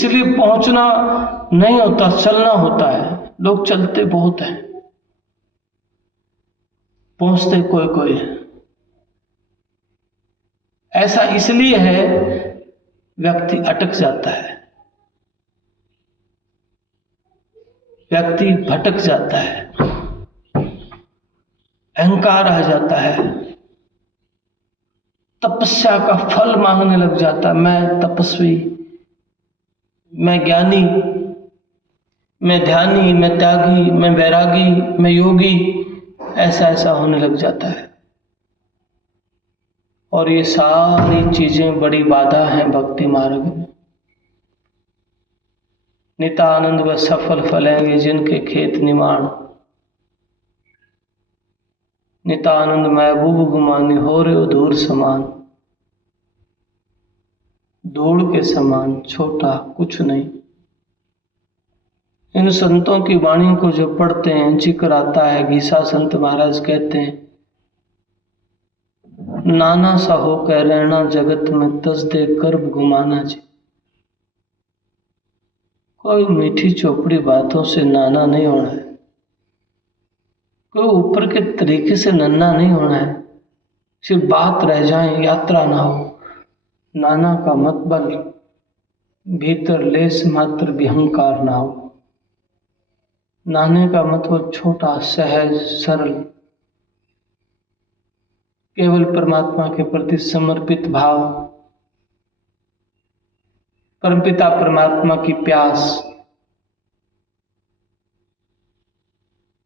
इसलिए पहुंचना नहीं होता, चलना होता है। लोग चलते बहुत हैं, पहुंचते कोई कोई है। ऐसा इसलिए है, व्यक्ति अटक जाता है, व्यक्ति भटक जाता है, अहंकार आ जाता है, तपस्या का फल मांगने लग जाता है। मैं तपस्वी, मैं ज्ञानी, मैं ध्यानी, मैं त्यागी, मैं वैरागी, मैं योगी, ऐसा ऐसा होने लग जाता है। और ये सारी चीजें बड़ी बाधा हैं भक्ति मार्ग में। नितानंद व सफल फलेंगे जिनके खेत निमाण, नितानंद महबूब गुमानी हो रे धूर समान। धूल के समान छोटा कुछ नहीं। इन संतों की वाणी को जो पढ़ते हैं, जिक्र आता है। गीसा संत महाराज कहते हैं, नाना सा हो कह रहना जगत में, तस दे कर्ब गुमाना जी। कोई मीठी चौपड़ी बातों से नाना नहीं होना है, कोई ऊपर के तरीके से नन्ना नहीं होना है। सिर्फ बात रह जाए, यात्रा ना हो। नाना का मतलब भीतर लेस मात्र भी अहंकार ना हो। नाने का मतलब छोटा, सहज, सरल, केवल परमात्मा के प्रति समर्पित भाव, परमपिता परमात्मा की प्यास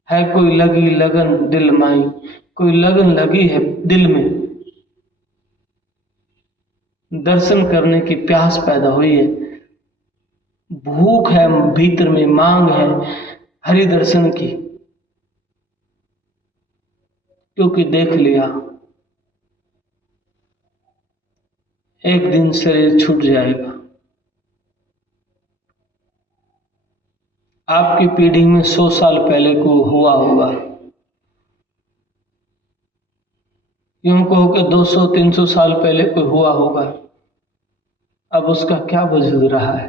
है। कोई लगी लगन दिल माई, कोई लगन लगी है दिल में, दर्शन करने की प्यास पैदा हुई है, भूख है भीतर में, मांग है हरि दर्शन की। क्योंकि देख लिया एक दिन शरीर छूट जाएगा। आपकी पीढ़ी में 100 साल पहले को हुआ होगा, यूं कहो कि 200-300 साल पहले कोई हुआ होगा। अब उसका क्या वजूद रहा है,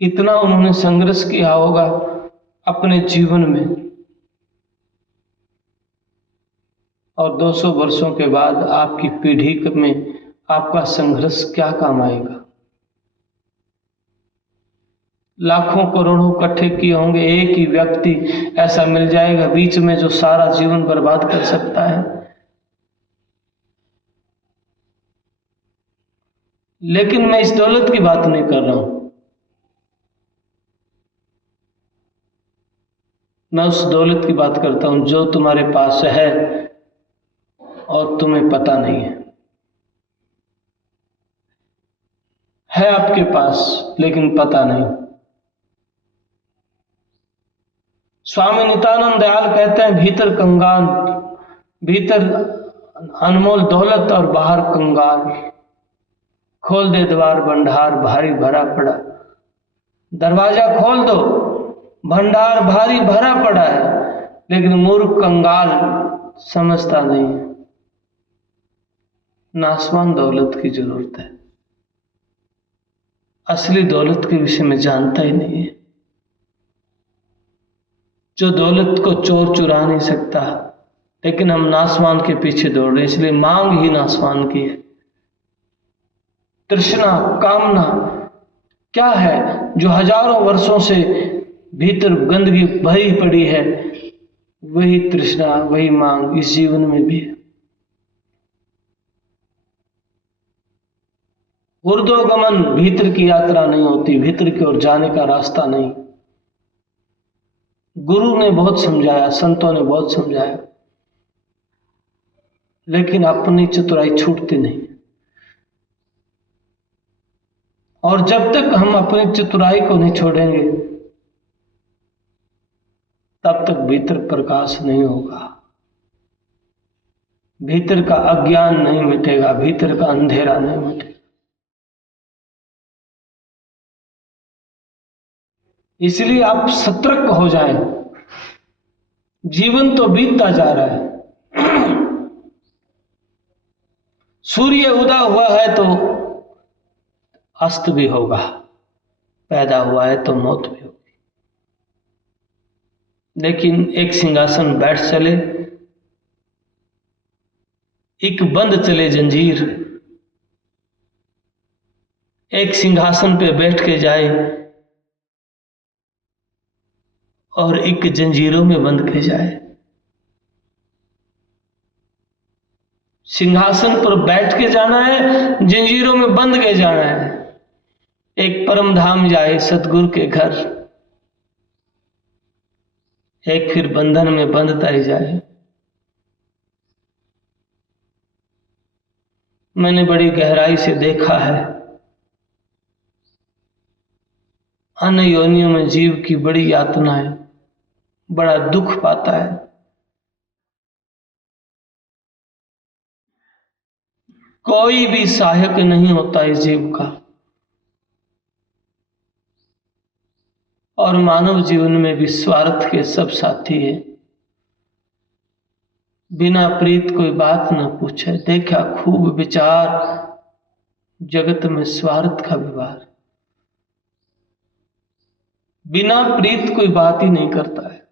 कितना उन्होंने संघर्ष किया होगा अपने जीवन में, और 200 वर्षों के बाद आपकी पीढ़ी में आपका संघर्ष क्या काम आएगा। लाखों करोड़ों इकट्ठे किए होंगे, एक ही व्यक्ति ऐसा मिल जाएगा बीच में जो सारा जीवन बर्बाद कर सकता है। लेकिन मैं इस दौलत की बात नहीं कर रहा हूं, मैं उस दौलत की बात करता हूं जो तुम्हारे पास है और तुम्हें पता नहीं है आपके पास लेकिन पता नहीं। स्वामी नित्यानंद दयाल कहते हैं, भीतर कंगाल, भीतर अनमोल दौलत और बाहर कंगाल। खोल दे द्वार भंडार भारी भरा पड़ा, दरवाजा खोल दो भंडार भारी भरा पड़ा है। लेकिन मूर्ख कंगाल समझता नहीं है, नासवान दौलत की जरूरत है, असली दौलत के विषय में जानता ही नहीं है। जो दौलत को चोर चुरा नहीं सकता, लेकिन हम नासवान के पीछे दौड़ रहे हैं, इसलिए मांग ही नासवान की है। तृष्णा, कामना क्या है जो हजारों वर्षों से भीतर गंदगी भरी पड़ी है, वही तृष्णा, वही मांग इस जीवन में भी है। ऊर्ध्वगमन, भीतर की यात्रा नहीं होती, भीतर की ओर जाने का रास्ता नहीं। गुरु ने बहुत समझाया, संतों ने बहुत समझाया, लेकिन अपनी चतुराई छूटती नहीं। और जब तक हम अपनी चतुराई को नहीं छोड़ेंगे, तब तक भीतर प्रकाश नहीं होगा, भीतर का अज्ञान नहीं मिटेगा, भीतर का अंधेरा नहीं मिटेगा। इसलिए आप सतर्क हो जाएं। जीवन तो बीतता जा रहा है, सूर्य उदा हुआ है तो अस्त भी होगा, पैदा हुआ है तो मौत भी होगी। लेकिन एक सिंहासन बैठ चले, एक बंद चले जंजीर, एक सिंहासन पे बैठ के जाए और एक जंजीरों में बंध के जाए। सिंहासन पर बैठ के जाना है, जंजीरों में बंध के जाना है। एक परम धाम जाए सतगुरु के घर, एक फिर बंधन में बंधता ही जाए। मैंने बड़ी गहराई से देखा है, अन्य योनियों में जीव की बड़ी यातना है, बड़ा दुख पाता है। कोई भी सहायक नहीं होता इस जीव का। और मानव जीवन में भी स्वार्थ के सब साथी है। बिना प्रीत कोई बात न पूछे, देखा खूब विचार, जगत में स्वार्थ का व्यवहार। बिना प्रीत कोई बात ही नहीं करता है,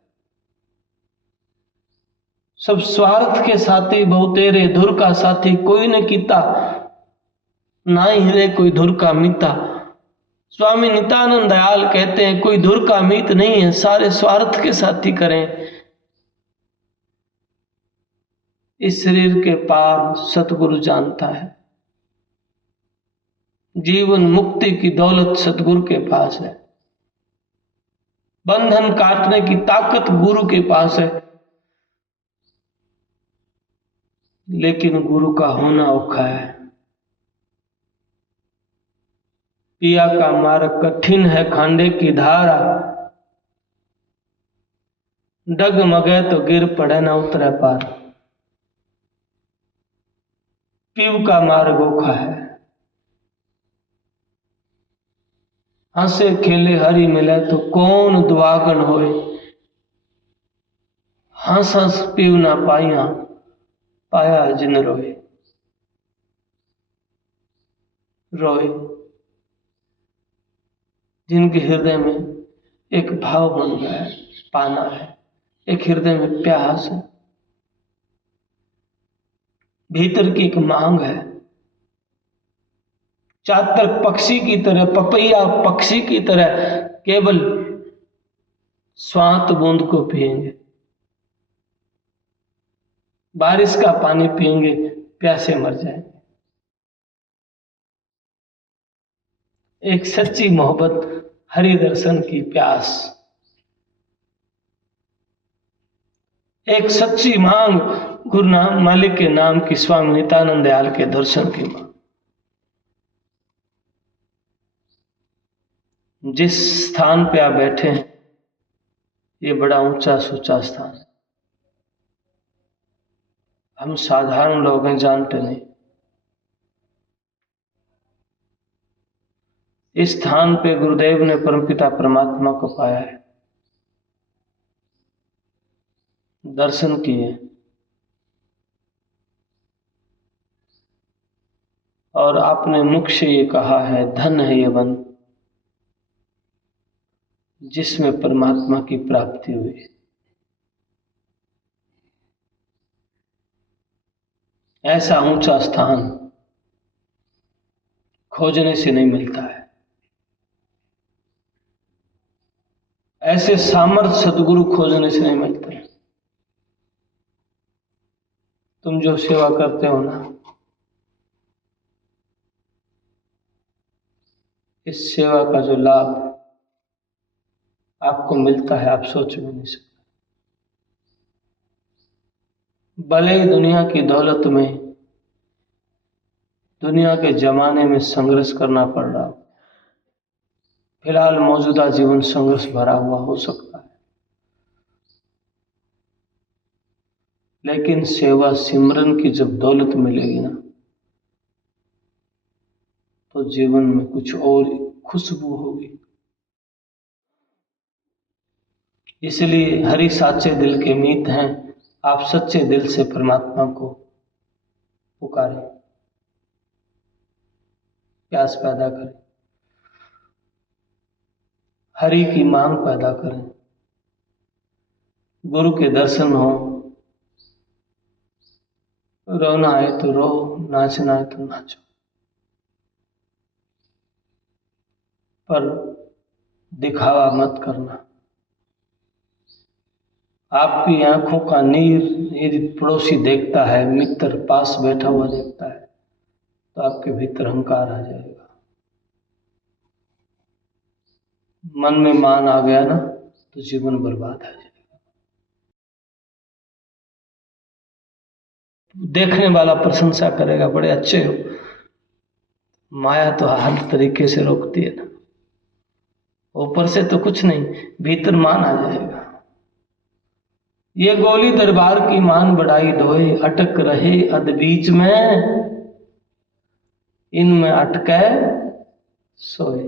सब स्वार्थ के साथी। बहुतेरे धुर का साथी कोई न कीता, ना ही रे कोई धुर का मीता। स्वामी नित्यानंद दयाल कहते हैं कोई धुर का मीत नहीं है, सारे स्वार्थ के साथी करें। इस शरीर के पार सतगुरु जानता है, जीवन मुक्ति की दौलत सतगुरु के पास है, बंधन काटने की ताकत गुरु के पास है। लेकिन गुरु का होना औखा है। पिया का मार्ग कठिन है, खांडे की धारा, डगमगे तो गिर पड़े ना उतरे पार। पीव का मार्ग औखा है, हंसे खेले हरि मिले तो कौन दुआगन होए। हंस हंस पीव ना पाइया, पाया जिन रोए। रोए जिनके हृदय में एक भाव बन गया है, पाना है, एक हृदय में प्यास है, भीतर की एक मांग है। चातक पक्षी की तरह, पपैया पक्षी की तरह केवल स्वांत बूंद को पिएंगे, बारिश का पानी पिएंगे, प्यासे मर जाएंगे। एक सच्ची मोहब्बत, हरि दर्शन की प्यास, एक सच्ची मांग, गुरु नाम मालिक के नाम की, स्वामी नित्यानंद दयाल के दर्शन की मांग। जिस स्थान पे आप बैठे हैं ये बड़ा ऊंचा सूचा स्थान है। हम साधारण लोग हैं, जानते नहीं। इस स्थान पे गुरुदेव ने परमपिता परमात्मा को पाया है, दर्शन किए, और आपने मुख से ये कहा है, धन है ये वन जिसमें परमात्मा की प्राप्ति हुई। ऐसा ऊंचा स्थान खोजने से नहीं मिलता है। ऐसे सामर्थ्य सदगुरु खोजने से नहीं मिलते। तुम जो सेवा करते हो ना, इस सेवा का जो लाभ आपको मिलता है, आप सोच भी नहीं सकते। भले ही दुनिया की दौलत में, दुनिया के जमाने में संघर्ष करना पड़ रहा हो, फिलहाल मौजूदा जीवन संघर्ष भरा हुआ हो सकता है, लेकिन सेवा सिमरन की जब दौलत मिलेगी ना, तो जीवन में कुछ और खुशबू होगी। इसलिए हरि साचे दिल के मीत हैं, आप सच्चे दिल से परमात्मा को पुकारें, प्यास पैदा करें। हरि की मांग पैदा करें, गुरु के दर्शन हो, रोना है तो रो, नाचना है तो नाचो, पर दिखावा मत करना। आपकी आंखों का नीर यदि पड़ोसी देखता है, मित्र पास बैठा हुआ देखता है, तो आपके भीतर अहंकार आ जाएगा। मन में मान आ गया ना तो जीवन बर्बाद है। देखने वाला प्रशंसा करेगा, बड़े अच्छे हो, माया तो हर तरीके से रोकती है ना। ऊपर से तो कुछ नहीं, भीतर मान आ जाएगा। ये गोली दरबार की मान बढ़ाई ढोए, अटक रहे अध बीच में, इनमें अटके सोए।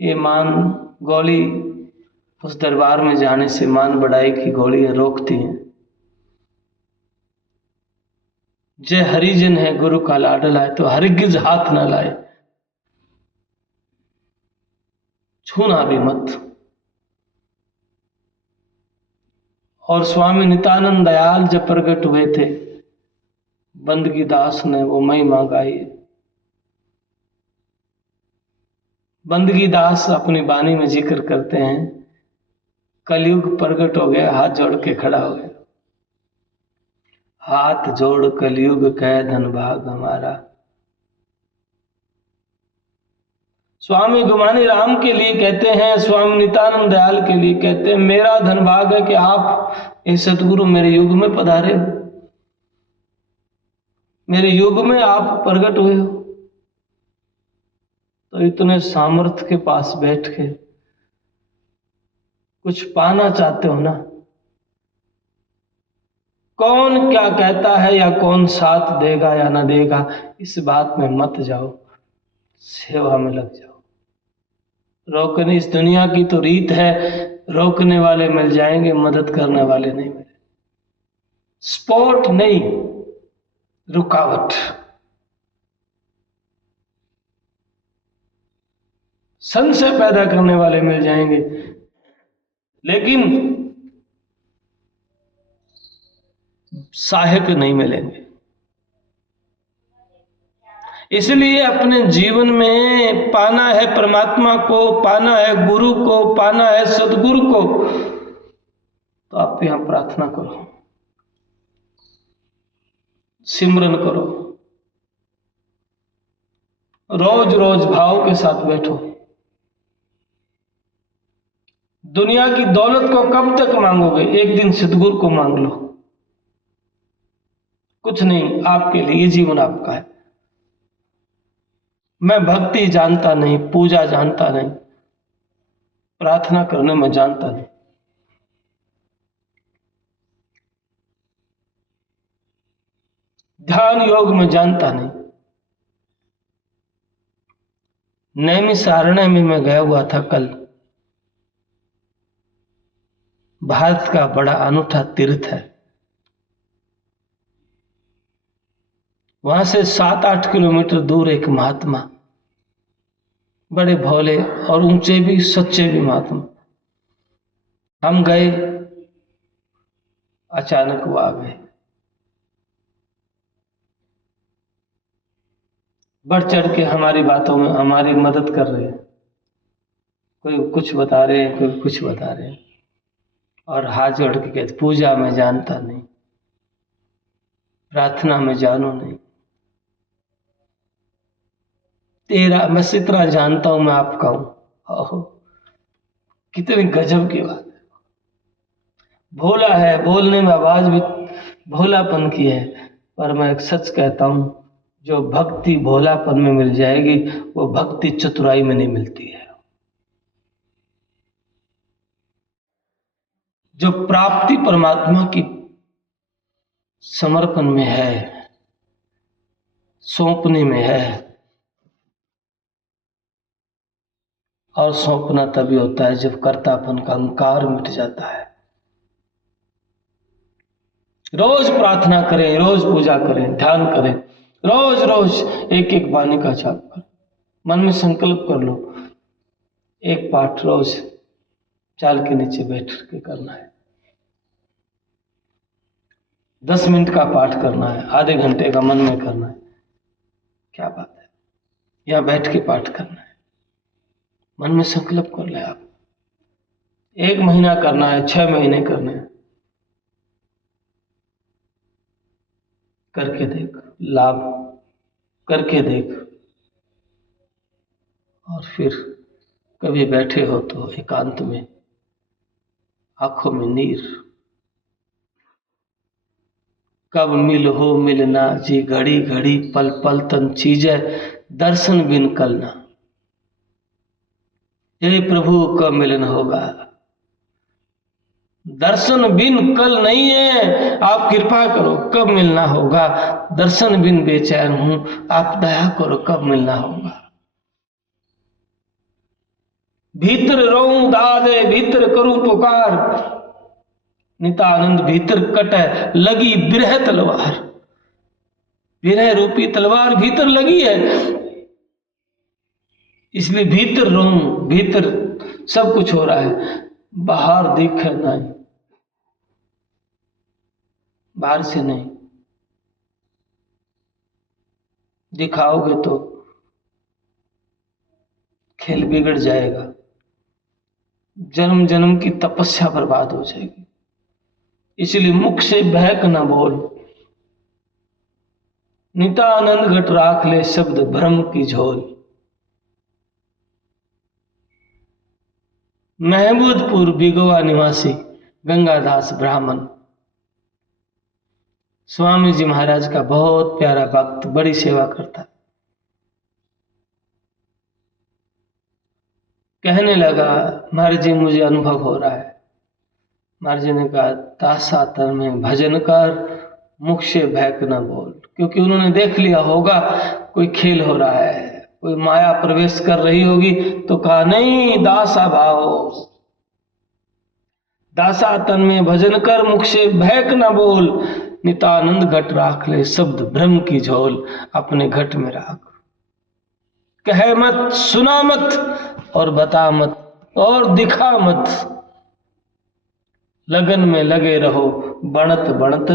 ये मान गोली उस दरबार में जाने से मान बढ़ाई की गोलियां रोकती हैं। जय हरिजन है गुरु का लाडला है, तो हरगिज हाथ न लाए, छूना भी मत। और स्वामी नित्यानंद दयाल जब प्रकट हुए थे, बंदगी दास ने वो महिमा गाई। बंदगी दास अपनी बानी में जिक्र करते हैं, कलयुग प्रकट हो गया, हाथ जोड़ के खड़ा हो गया। हाथ जोड़ कलयुग कह धन भाग हमारा। स्वामी गुमानी राम के लिए कहते हैं, स्वामी नित्यानंद दयाल के लिए कहते हैं, मेरा धन भाग है कि आप इस सतगुरु मेरे युग में पधारे हो, मेरे युग में आप प्रकट हुए हो। तो इतने सामर्थ्य के पास बैठ के कुछ पाना चाहते हो ना, कौन क्या कहता है या कौन साथ देगा या ना देगा, इस बात में मत जाओ, सेवा में लग जाओ। रोकने, इस दुनिया की तो रीत है, रोकने वाले मिल जाएंगे, मदद करने वाले नहीं मिले। स्पोर्ट नहीं, रुकावट। संशय पैदा करने वाले मिल जाएंगे, लेकिन सहायक नहीं मिलेंगे। इसलिए अपने जीवन में पाना है परमात्मा को, पाना है गुरु को, पाना है सदगुरु को, तो आप यहां प्रार्थना करो, सिमरन करो, रोज रोज भाव के साथ बैठो। दुनिया की दौलत को कब तक मांगोगे? एक दिन सदगुरु को मांग लो। कुछ नहीं, आपके लिए जीवन आपका है। मैं भक्ति जानता नहीं, पूजा जानता नहीं, प्रार्थना करने में जानता नहीं, ध्यान योग में जानता नहीं। नैमिषारण्य में मैं गया हुआ था कल। भारत का बड़ा अनूठा तीर्थ है। वहां से 7-8 किलोमीटर दूर एक महात्मा, बड़े भोले और ऊंचे भी, सच्चे भी महात्मा। हम गए, अचानक वो आ गए, बढ़ चढ़ के हमारी बातों में हमारी मदद कर रहे हैं। कोई कुछ बता रहे हैं, कोई कुछ बता रहे हैं, और हाथ जोड़ के कहते, पूजा में जानता नहीं, प्रार्थना में जानो नहीं, तेरा बस इतना जानता हूं, मैं आपका हूं। ओहो, कितनी गजब की बात है। भोला है, बोलने में आवाज भी भोलापन की है, पर मैं एक सच कहता हूं, जो भक्ति भोलापन में मिल जाएगी, वो भक्ति चतुराई में नहीं मिलती है। जो प्राप्ति परमात्मा की समर्पण में है, सौंपने में है, और सौंपना तभी होता है जब कर्तापन का अहंकार मिट जाता है। रोज प्रार्थना करें, रोज पूजा करें, ध्यान करें, रोज रोज एक एक वाणी का जाप करें। मन में संकल्प कर लो, एक पाठ रोज चाल के नीचे बैठ के करना है। 10 मिनट का पाठ करना है, आधे घंटे का मन में करना है। क्या बात है, यहाँ बैठ के पाठ करना है। मन में संकल्प कर ले आप। 1 महीना करना है, 6 महीने करने हैं, करके देख, लाभ करके देख। और फिर कभी बैठे हो तो एकांत में, आंखों में नीर, कब मिल हो मिलना जी, घड़ी घड़ी पल पल तन चीजै, दर्शन बिन कल ना। हे प्रभु कब मिलन होगा, दर्शन बिन कल नहीं है, आप कृपा करो कब मिलना होगा। दर्शन बिन बेचैन हूं, आप दया करो कब मिलना होगा। भीतर रहूं दादे भीतर करूं पुकार, नितानंद भीतर कटे लगी बिरह तलवार। विरह रूपी तलवार भीतर लगी है, इसलिए भीतर रहूं। भीतर सब कुछ हो रहा है, बाहर दिखे नहीं, बाहर से नहीं दिखाओगे तो खेल बिगड़ जाएगा, जन्म जन्म की तपस्या बर्बाद हो जाएगी। इसलिए मुख से बहक न बोल, नितानंद घट राख ले शब्द भ्रम की झोल। महमूदपुर बिगोवा निवासी गंगादास ब्राह्मण, स्वामी जी महाराज का बहुत प्यारा भक्त, बड़ी सेवा करता। कहने लगा महाराज जी मुझे अनुभव हो रहा है। महाराज जी ने कहा दासा तन में भजन कर, मुख से बहक न बोल। क्योंकि उन्होंने देख लिया होगा कोई खेल हो रहा है, कोई माया प्रवेश कर रही होगी, तो कहा नहीं दासा भाव, दासा तन में भजन कर, मुख से बहक न बोल। नितानंद घट राख ले शब्द भ्रम की झोल, अपने घट में राख। कहे मत, सुना मत, और बता मत, और दिखा मत। लगन में लगे रहो, बनत बनत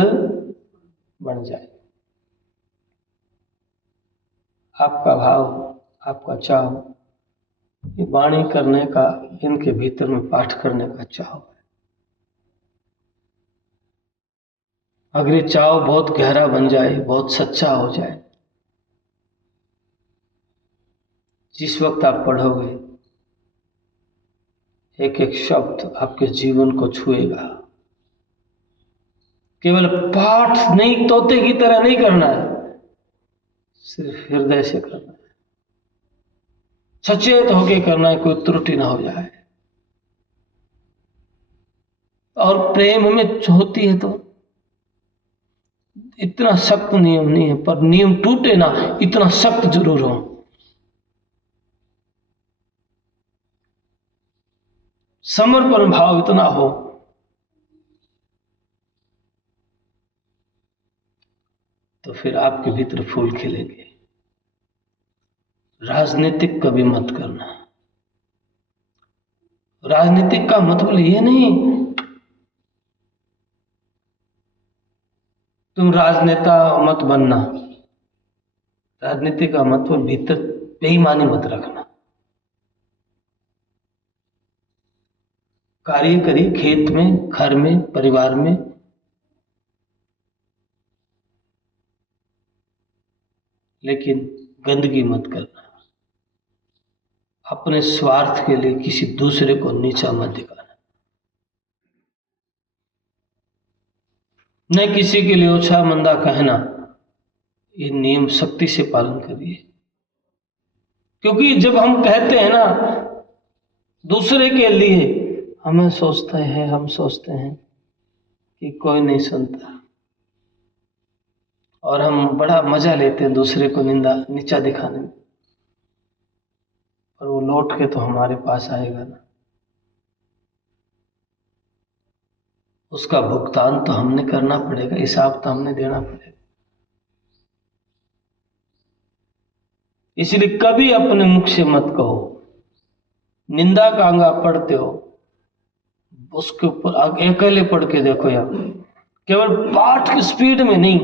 बन जाए। आपका भाव, आपका चाव, ये वाणी करने का, इनके भीतर में पाठ करने का चाव है। अगर ये चाव बहुत गहरा बन जाए, बहुत सच्चा हो जाए, जिस वक्त आप पढ़ोगे एक एक शब्द आपके जीवन को छुएगा। केवल पाठ नहीं, तोते की तरह नहीं करना है, सिर्फ हृदय से करना है, सचेत होके करना है, कोई त्रुटि ना हो जाए। और प्रेम में होती है तो इतना सख्त नियम नहीं है, पर नियम टूटे ना, इतना सख्त जरूर हो। समर्पण भाव इतना हो, तो फिर आपके भीतर फूल खिलेंगे। राजनीतिक कभी मत करना। राजनीतिक का मतलब ये नहीं तुम राजनेता मत बनना। राजनीति का मतलब भीतर बेईमानी मत रखना। कार्य करिए, खेत में, घर में, परिवार में, लेकिन गंदगी मत करना। अपने स्वार्थ के लिए किसी दूसरे को नीचा मत दिखाना, न किसी के लिए ओछा मंदा कहना। ये नियम सख्ती से पालन करिए, क्योंकि जब हम कहते हैं ना दूसरे के लिए, हम सोचते हैं कि कोई नहीं सुनता, और हम बड़ा मजा लेते हैं दूसरे को निंदा नीचा दिखाने में, और वो लौट के तो हमारे पास आएगा ना। उसका भुगतान तो हमने करना पड़ेगा, हिसाब तो हमने देना पड़ेगा। इसलिए कभी अपने मुख से मत कहो निंदा का अंग आप पढ़ते हो, उसके ऊपर अकेले पढ़ के देखो यार, केवल पाठ की स्पीड में नहीं।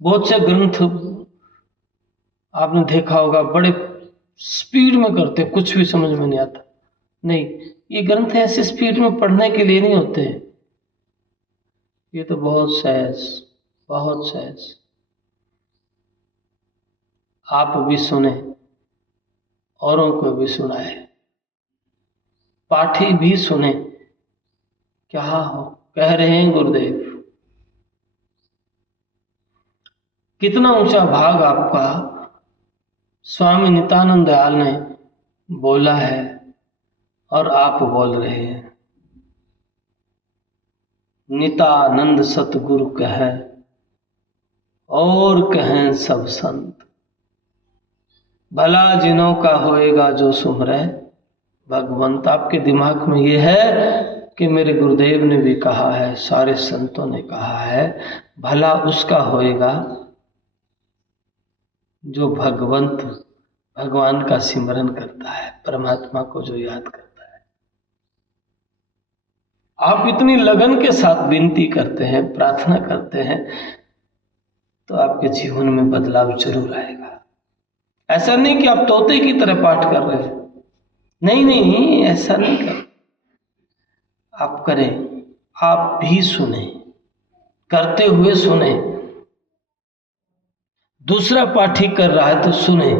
बहुत से ग्रंथ आपने देखा होगा बड़े स्पीड में करते, कुछ भी समझ में नहीं आता। नहीं, ये ग्रंथ ऐसे स्पीड में पढ़ने के लिए नहीं होते, ये तो बहुत सहज, बहुत सहज। आप भी सुने, औरों को भी सुनाए, पाठी भी सुने, क्या हो कह रहे हैं गुरुदेव। कितना ऊंचा भाग आपका स्वामी नित्यानंद दयाल ने बोला है और आप बोल रहे हैं। नितानंद सतगुरु कहे और कहें सब संत, भला जिनों का होएगा जो सुमरे भगवंत। आपके दिमाग में ये है कि मेरे गुरुदेव ने भी कहा है, सारे संतों ने कहा है, भला उसका होएगा जो भगवान का सिमरन करता है, परमात्मा को जो याद करता है। आप इतनी लगन के साथ विनती करते हैं, प्रार्थना करते हैं, तो आपके जीवन में बदलाव जरूर आएगा। ऐसा नहीं कि आप तोते की तरह पाठ कर रहे हैं, नहीं नहीं, ऐसा नहीं कर। आप करें, आप भी सुने, करते हुए सुने, दूसरा पाठी कर रहा है तो सुने,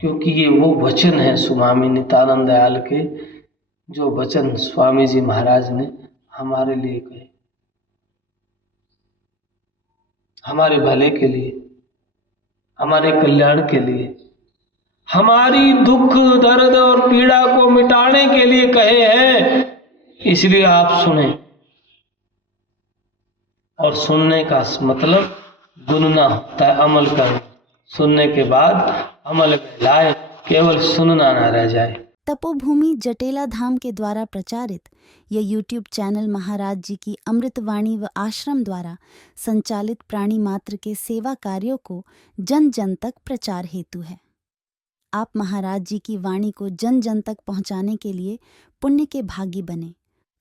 क्योंकि ये वो वचन है स्वामी नित्यानंद दयाल के, जो वचन स्वामी जी महाराज ने हमारे लिए कहे, हमारे भले के लिए, हमारे कल्याण के लिए, हमारी दुख दर्द और पीड़ा को मिटाने के लिए कहे हैं। इसलिए आप सुने, और सुनने का मतलब गुनना होता है, अमल करना। सुनने के बाद अमल में लाए, केवल सुनना ना रह जाए। तपोभूमि जटेला धाम के द्वारा प्रचारित यह यूट्यूब चैनल महाराज जी की अमृतवाणी व आश्रम द्वारा संचालित प्राणी मात्र के सेवा कार्यों को जन जन तक प्रचार हेतु है। आप महाराज जी की वाणी को जन जन तक पहुंचाने के लिए पुण्य के भागी बने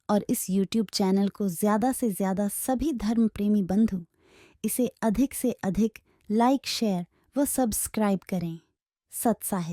और इस यूट्यूब चैनल को ज़्यादा से ज़्यादा सभी धर्म प्रेमी बंधु इसे अधिक से अधिक लाइक, शेयर व सब्सक्राइब करें। सत साहिब।